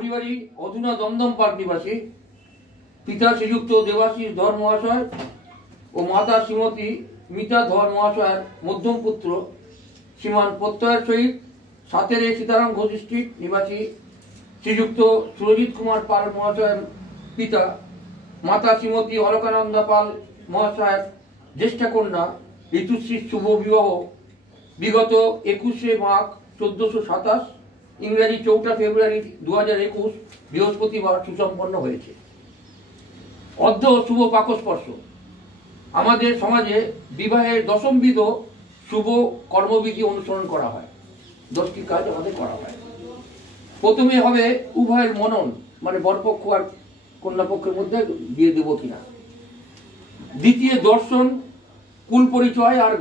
পরিবারী অধুনা দমদম পার্ক নিবাসী পিতা শ্রীযুক্ত দেবাশিস ধর মহাশয় ও মাতা শ্রীমতী মিতা ধর মহাশয়ের মধ্যম পুত্র শ্রীমান প্রত্যয়ের সহিত সাতেরে সীতারাম ঘোষ স্ট্রিট নিবাসী শ্রীযুক্ত সুরজিৎ কুমার পাল মহাশয়ের পিতা মাতা শ্রীমতী অলকানন্দা পাল মহাশয়ের জ্যেষ্ঠা কন্যা ঋতুশ্রীর শুভ বিবাহ বিগত 21 মাঘ 1427 ইংরেজি 4 ফেব্রুয়ারি 2021 বৃহস্পতিবার সুসম্পন্ন হয়েছে। অদ্য শুভ পাকস্পর্শ। আমাদের সমাজে বিবাহের দশমবিধ শুভ কর্মবিধি অনুসরণ করা হয়। 10টি কাজ আমাদের করা হয়। প্রথমে হবে উভয়ের মনন, মানে বরপক্ষ আর কন্যাপক্ষের মধ্যে বিয়ে দেব কিনা। দ্বিতীয় দর্শন, কুল পরিচয় আর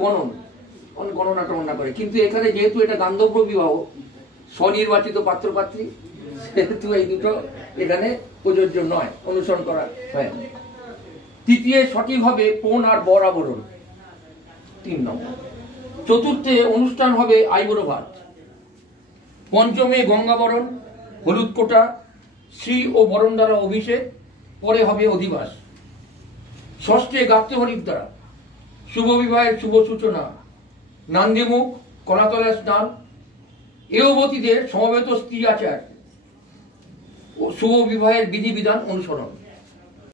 গণনা টণনা করে। কিন্তু এখানে যেহেতু এটা গান্ধর্ব বিবাহ, স্বনির্বাচিত পাত্রপাত্রী, সেহেতু এই দুটো এখানে প্রযোজ্য নয়, অনুসরণ করা হয়। তৃতীয় সঠিকভাবে পণ আর বর আবরণ 3 নম্বর। চতুর্থে অনুষ্ঠান হবে আইবুড়ো ভাত। পঞ্চমে গঙ্গাবরণ, হলুদ কোটা, শ্রী ও বরণ দ্বারা অভিষেক, পরে হবে অধিবাস। ষষ্ঠে গাত্র হরিদ্বারা, শুভ বিবাহের শুভ সূচনা, নান্দিমুখ, কলাতলায় স্নান, এওবতীদের সমবেত স্ত্রী আচার ও শুভ বিবাহের বিধিবিধান অনুসরণ।